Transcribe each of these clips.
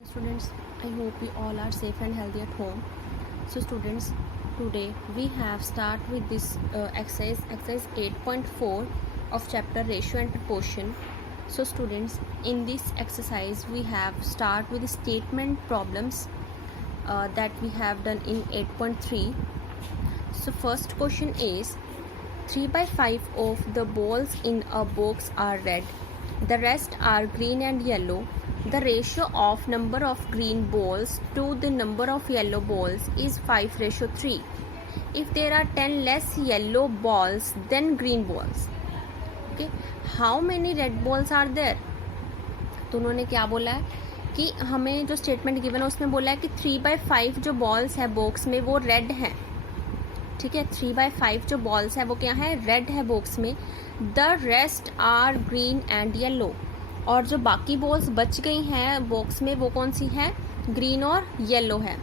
Students, I hope you all are safe and healthy at home. So students, today we have start with this exercise 8.4 of chapter ratio and proportion. So students, in this exercise we have start with the statement problems that we have done in 8.3. So first question is 3 by 5 of the balls in a box are red. The rest are green and yellow. The ratio of number of green balls to the number of yellow balls is 5:3. If there are 10 less yellow balls than green balls, okay, how many red balls are there? तो उन्होंने क्या बोला है कि हमें जो statement given है उसमें बोला है कि 3/5 जो बॉल्स है बॉक्स में वो रेड है. ठीक है, 3/5 जो बॉल्स है वो क्या है, रेड है बॉक्स में. The rest are green and yellow, और जो बाकी बॉल्स बच गई हैं बॉक्स में वो कौन सी है, ग्रीन और येलो है.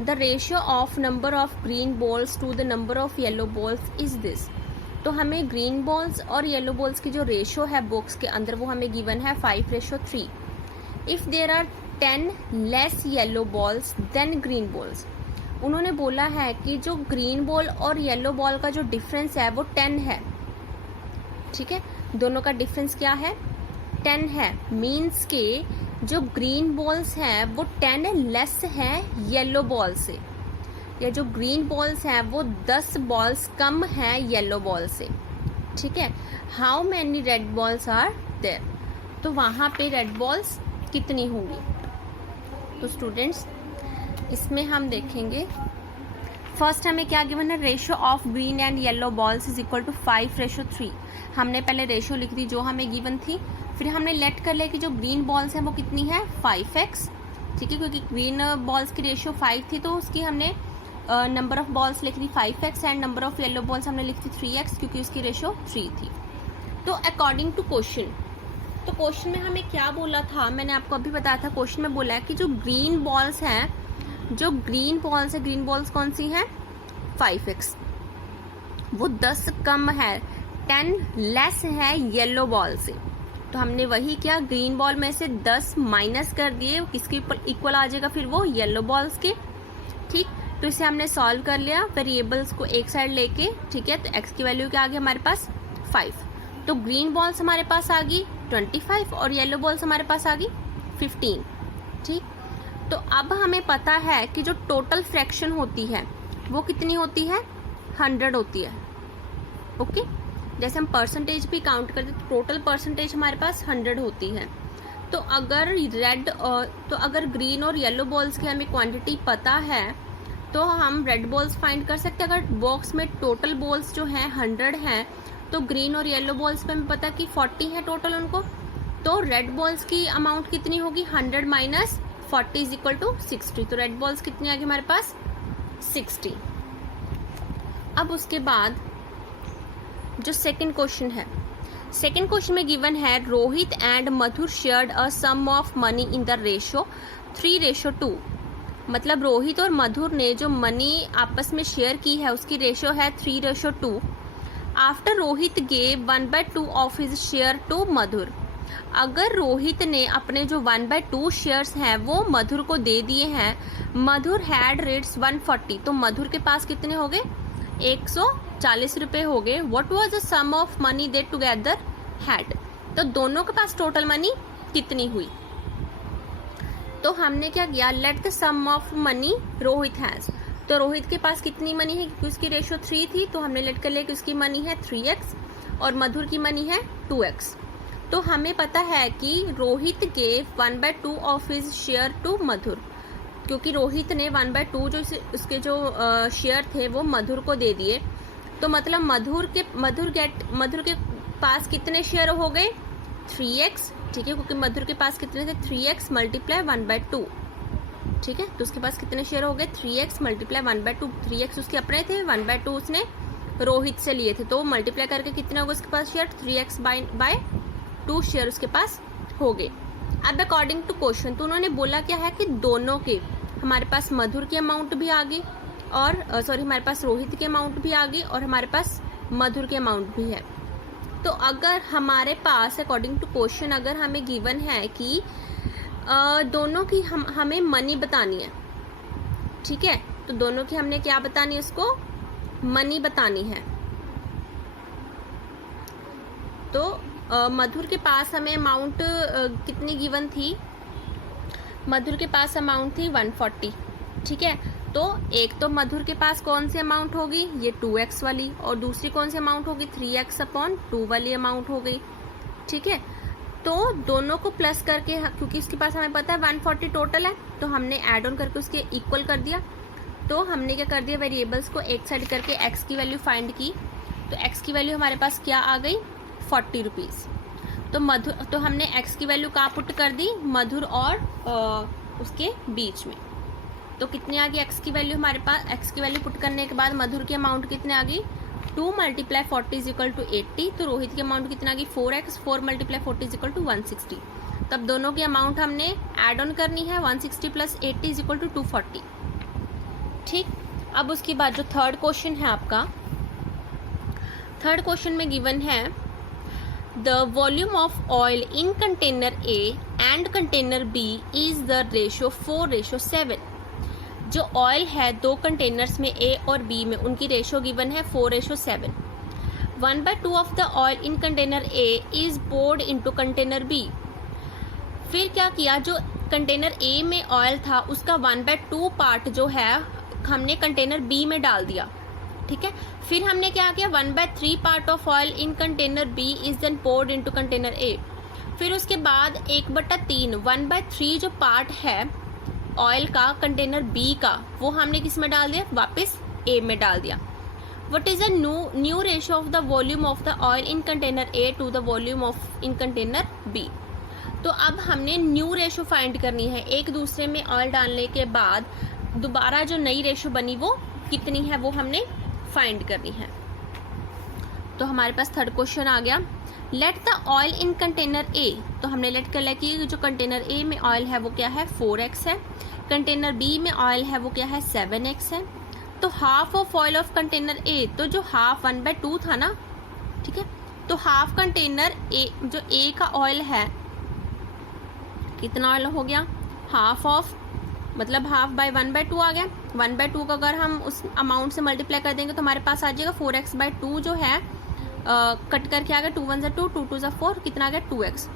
The ratio of number of green balls to the number of yellow balls is this. तो हमें ग्रीन बॉल्स और येलो बॉल्स की जो रेशियो है बॉक्स के अंदर वो हमें गिवन है 5:3. If there are 10 less yellow balls then green balls, उन्होंने बोला है कि जो ग्रीन बॉल और येलो बॉल का जो डिफरेंस है वो 10 है. ठीक है, दोनों का डिफरेंस क्या है, 10 है. मीन्स के जो ग्रीन बॉल्स हैं वो 10 लेस है येलो बॉल से, या जो ग्रीन बॉल्स हैं वो 10 बॉल्स कम है येलो बॉल से. ठीक है, how many red balls are there, तो वहाँ पे रेड बॉल्स कितनी होंगी. तो स्टूडेंट्स इसमें हम देखेंगे फर्स्ट हमें क्या गिवन है, ratio of green and yellow balls is equal to 5:3. हमने पहले रेशियो लिख दी जो हमें गिवन थी, फिर हमने लेट कर लिया कि जो ग्रीन बॉल्स हैं वो कितनी है 5x. ठीक है, क्योंकि ग्रीन बॉल्स की रेशियो 5 थी तो उसकी हमने नंबर ऑफ बॉल्स लिख दी 5x and number of yellow balls हमने लिख दी 3x क्योंकि उसकी रेशियो 3 थी. तो अकॉर्डिंग टू क्वेश्चन, तो क्वेश्चन में हमें क्या बोला था, मैंने आपको अभी बताया था. क्वेश्चन में बोला है कि जो ग्रीन बॉल्स हैं, जो ग्रीन बॉल्स है, ग्रीन बॉल्स कौन सी हैं 5x, वो 10 कम है, 10 लेस है येलो बॉल से. तो हमने वही किया, ग्रीन बॉल में से 10 माइनस कर दिए, किसके इक्वल आ जाएगा फिर वो येलो बॉल्स के. ठीक, तो इसे हमने सॉल्व कर लिया वेरिएबल्स को एक साइड लेके. ठीक है, तो x की वैल्यू क्या आ गई हमारे पास 5. तो ग्रीन बॉल्स हमारे पास आ गई 25 और येलो बॉल्स हमारे पास आ गई 15. ठीक, तो अब हमें पता है कि जो टोटल फ्रैक्शन होती है वो कितनी होती है, 100 होती है. ओके, जैसे हम परसेंटेज भी काउंट करते तो टोटल परसेंटेज हमारे पास 100 होती है. तो अगर ग्रीन और येलो बॉल्स की हमें क्वांटिटी पता है तो हम रेड बॉल्स फाइंड कर सकते हैं. अगर बॉक्स में टोटल बॉल्स जो हैं 100 हैं तो ग्रीन और येलो बॉल्स पे हमें पता कि 40 है टोटल उनको, तो रेड बॉल्स की अमाउंट कितनी होगी 100 माइनस 40 इज इक्वल टू 60. तो रेड बॉल्स कितनी आ गई हमारे पास 60. अब उसके बाद जो सेकंड क्वेश्चन है, सेकंड क्वेश्चन में गिवन है Rohit and Madhur shared a sum of money in the ratio 3:2. मतलब रोहित और मधुर ने जो मनी आपस में शेयर की है उसकी रेशियो है 3:2. After Rohit gave 1/2 of his share to Madhur. अगर रोहित ने अपने जो 1/2 शेयर्स हैं वो मधुर को दे दिए हैं, मधुर हैड रेट्स 140, तो मधुर के पास कितने हो गए 140 रुपए हो गए. What was the sum of money they together had, तो दोनों के पास टोटल मनी कितनी हुई. तो हमने क्या किया, let the sum of money Rohit has. तो रोहित के पास कितनी मनी है, क्योंकि उसकी रेशियो 3 थी तो हमने लेट कर लिया कि उसकी मनी है 3x और मधुर की मनी है 2x. तो हमें पता है कि Rohit gave 1/2 of his share to Madhur, क्योंकि रोहित ने 1/2 जो उसके जो शेयर थे वो मधुर को दे दिए. तो मतलब मधुर के पास कितने शेयर हो गए 3x. ठीक है, क्योंकि मधुर के पास कितने थे 3x मल्टीप्लाई 1/2. ठीक है, तो उसके पास कितने शेयर हो गए 3x मल्टीप्लाई 1/2. 3x उसके अपने थे, 1/2 उसने रोहित से लिए थे, तो मल्टीप्लाई करके कितने हो गए उसके पास शेयर 3x बाय 2 शेयर उसके पास हो गए. अब अकॉर्डिंग टू क्वेश्चन, तो उन्होंने बोला क्या है कि दोनों के हमारे पास मधुर की अमाउंट भी आ गई और हमारे पास रोहित की अमाउंट भी आ गई और हमारे पास मधुर की अमाउंट भी है. तो अगर हमारे पास अकॉर्डिंग टू क्वेश्चन अगर हमें गिवन है कि दोनों की हमें मनी बतानी है, ठीक है। तो दोनों की हमने क्या बतानी है, उसको मनी बतानी है। तो मधुर के पास हमें अमाउंट कितनी गिवन थी, मधुर के पास अमाउंट थी 140, ठीक है। तो एक तो मधुर के पास कौन सी अमाउंट होगी, ये 2x वाली, और दूसरी कौन सी अमाउंट होगी, 3x/2 वाली अमाउंट हो गई, ठीक है। तो दोनों को प्लस करके, क्योंकि उसके पास हमें पता है 140 टोटल है, तो हमने ऐड ऑन करके उसके इक्वल कर दिया। तो हमने क्या कर दिया, वेरिएबल्स को एक साइड करके x की वैल्यू फाइंड की। तो x की वैल्यू हमारे पास क्या आ गई, 40 रुपीज़। तो हमने x की वैल्यू कहाँ पुट कर दी, मधुर और उसके बीच में। तो कितनी आ गई x की वैल्यू, हमारे पास x की वैल्यू पुट करने के बाद मधुर की अमाउंट कितने आ गई, 2 × 40 = 80। तो रोहित की अमाउंट कितना आ गई, 4x, 4 × 40 = 160। तब दोनों की अमाउंट हमने ऐड ऑन करनी है, 160 + 80 = 240, ठीक। अब उसके बाद जो थर्ड क्वेश्चन है आपका, थर्ड क्वेश्चन में गिवन है the volume of oil in container A and container B is the ratio 4:7। जो ऑयल है दो कंटेनर्स में A और B में, उनकी रेशियो गिवन है 4:7। 1/2 of the oil in container A is poured into container B। फिर क्या किया, जो कंटेनर A में ऑयल था उसका 1/2 पार्ट जो है हमने कंटेनर B में डाल दिया, ठीक है। फिर हमने क्या किया, 1/3 part of oil in container B is then poured into container A। फिर उसके बाद 1/3, 1/3 जो पार्ट है ऑयल का कंटेनर B का, वो हमने किस में डाल दिया, वापस A में डाल दिया। What is the new ratio of the volume of the oil in container A to the volume of in container B। तो अब हमने न्यू रेशियो फाइंड करनी है, एक दूसरे में ऑयल डालने के बाद दोबारा जो नई रेशियो बनी वो कितनी है, वो हमने फाइंड करनी है। तो हमारे पास थर्ड क्वेश्चन आ गया, let the oil in container A। तो हमने लेट कर लिया कि जो कंटेनर A में ऑयल है वो क्या है, 4x है, कंटेनर B में ऑयल है वो क्या है, 7x है। तो half of oil of container A, तो जो हाफ 1/2 था ना, ठीक है। तो हाफ कंटेनर A, जो A का ऑयल है, कितना ऑयल हो गया, हाफ ऑफ, मतलब हाफ बाय 1/2 आ गया। 1/2 का अगर हम उस अमाउंट से मल्टीप्लाई कर देंगे तो हमारे पास आ जाएगा 4x/2 जो है कट करके आ गया, 2 1 2, 2 2 4, कितना आ गया, 2x।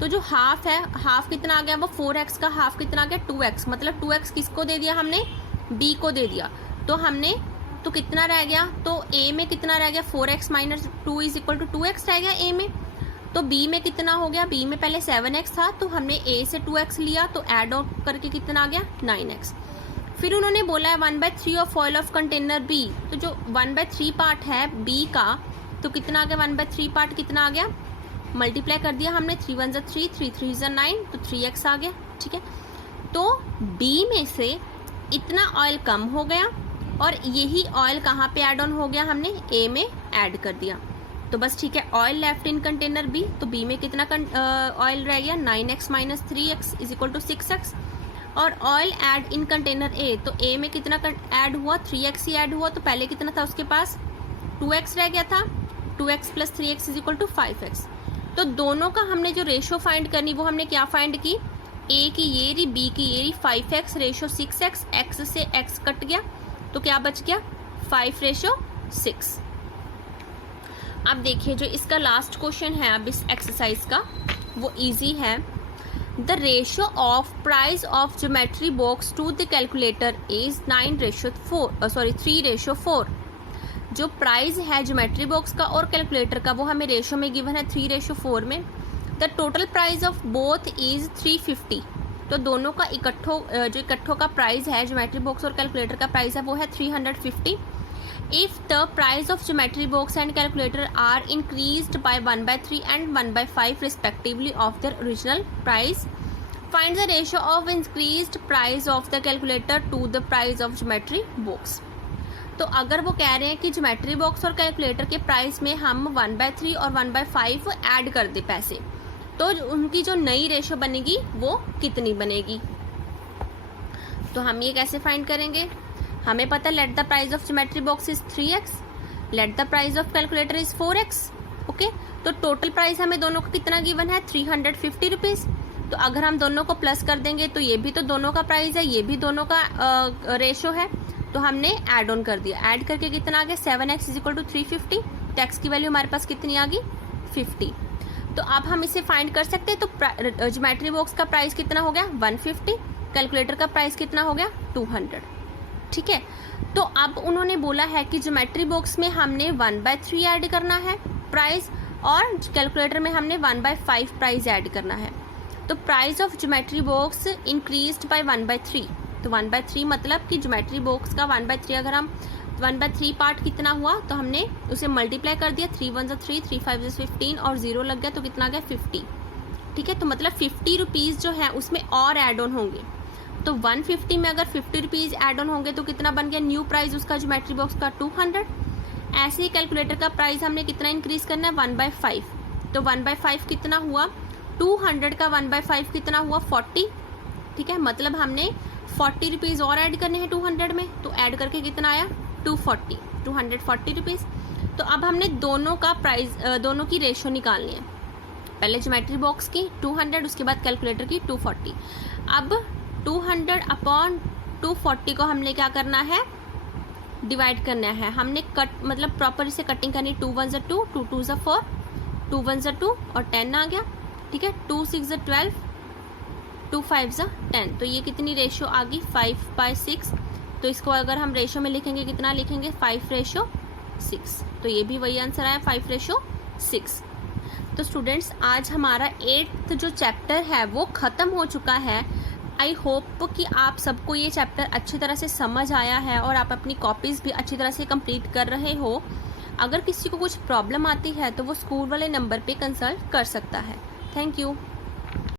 तो जो हाफ है, हाफ कितना आ गया, वो 4x का हाफ कितना आ गया, 2x। मतलब 2x किसको दे दिया हमने, B को दे दिया। तो हमने, तो कितना रह गया, तो A में कितना रह गया, 4x - 2 = 2x रह गया A में। तो B में कितना हो गया, B में पहले 7x था, तो हमने A से 2x लिया, तो ऐड ऑन करके कितना आ गया, 9x। फिर उन्होंने बोला है 1/3 of oil of container B। तो जो 1/3 पार्ट है B का, तो कितना आ गया, 1/3 पार्ट कितना आ गया, मल्टीप्लाई कर दिया हमने, 3 1 3, 3 3 9, तो 3x आ गया, ठीक है। तो B में से इतना ऑयल कम हो गया और यही ऑयल कहाँ पे ऐड ऑन हो गया, हमने A में ऐड कर दिया। तो बस ठीक है, oil left in container B। तो B में कितना ऑयल रह गया, 9x - 3x = 6x। और oil add in container A, तो A में कितना ऐड हुआ, 3x ही ऐड हुआ। तो पहले कितना था उसके पास, 2x रह गया था, 2x + 3x = 5x। तो दोनों का हमने जो रेशियो फाइंड करनी, वो हमने क्या फाइंड की, A की ये रही, B की ये रही, 5x रेशियो 6x, x से x कट गया, तो क्या बच गया, 5:6। अब देखिए जो इसका लास्ट क्वेश्चन है अब इस एक्सरसाइज का, वो इजी है। The ratio of price of geometry box to the calculator is 3:4। जो प्राइस है ज्योमेट्री बॉक्स का और कैलकुलेटर का, वो हमें रेशियो में गिवन है 3:4 में। The total price of both is 350। तो दोनों का इकट्ठों का प्राइस है, ज्योमेट्री बॉक्स और कैलकुलेटर का प्राइस है, वो है 350। If the price of geometry box and calculator are increased by 1/3 and 1/5 respectively of their original price, find the ratio of increased price of the calculator to the price of geometry box। तो अगर वो कह रहे हैं कि geometry box और calculator के price में हम 1/3 और 1/5 ऐड कर दे पैसे, तो उनकी जो नई रेशियो बनेगी वो कितनी बनेगी। तो हम ये कैसे फाइंड करेंगे, हमें पता let the price of geometry box is 3x, let the price of calculator is 4x। Okay, तो टोटल प्राइस हमें दोनों का कितना गिवन है, 350 रुपीज़। तो अगर हम दोनों को प्लस कर देंगे तो ये भी तो दोनों का प्राइस है, ये भी दोनों का रेशो है, तो हमने ऐड ऑन कर दिया। ऐड करके कितना आ गया 7x इज इक्वल टू 350। तो x की वैल्यू हमारे पास कितनी आ गई 50। तो अब हम इसे फाइंड कर सकते हैं। तो ज्योमेट्री बॉक्स का प्राइस कितना हो गया 150, कैलकुलेटर का प्राइस कितना हो गया 200। ठीक है, तो अब उन्होंने बोला है कि ज्योमेट्री बॉक्स में हमने 1/3 ऐड करना है प्राइस, और कैलकुलेटर में हमने 1/5 प्राइस ऐड करना है। तो price of geometry box increased by 1/3। तो 1/3 मतलब कि ज्योमेट्री बॉक्स का 1/3, अगर हम 1/3 पार्ट कितना हुआ तो हमने उसे मल्टीप्लाई कर दिया, 3 1 3, 3 5 15 और 0 लग गया तो कितना आ गया 50। ठीक है, तो मतलब 50 रुपीज़ जो है उसमें और ऐड ऑन होंगे। तो 150 में अगर 50 रुपीज़ ऐड ऑन होंगे तो कितना बन गया न्यू प्राइस उसका ज्योमेट्री बॉक्स का 200। ऐसे ही कैलकुलेटर का प्राइस हमने कितना इंक्रीज करना है 1/5। तो 1/5 कितना हुआ 200 का 1/5 कितना हुआ 40। ठीक है, मतलब हमने 40 रुपीज़ और ऐड करने हैं 200 में, तो ऐड करके कितना आया 240 रुपीज़। तो अब हमने दोनों का प्राइस दोनों की रेशो निकालनी है। पहले ज्योमेट्री बॉक्स की 200, उसके बाद कैलकुलेटर की 240। अब 200 अपॉन 240 को हमने क्या करना है डिवाइड करना है। हमने कट मतलब प्रॉपर इसे कटिंग करनी, 2 1 2, 2 2 4, 2 1 2 और 10 आ गया। ठीक है, 2 6 12, 2 5 10। तो ये कितनी रेशो आ गई 5/6। तो इसको अगर हम रेशो में लिखेंगे कितना लिखेंगे 5/6। तो ये भी वही आंसर आया 5/6। तो स्टूडेंट्स आज हमारा 8th जो चैप्टर है वो ख़त्म हो चुका है। आई होप कि आप सबको ये चैप्टर अच्छी तरह से समझ आया है और आप अपनी कॉपीज़ भी अच्छी तरह से कंप्लीट कर रहे हो। अगर किसी को कुछ प्रॉब्लम आती है तो वो स्कूल वाले नंबर पे कंसल्ट कर सकता है। Thank you.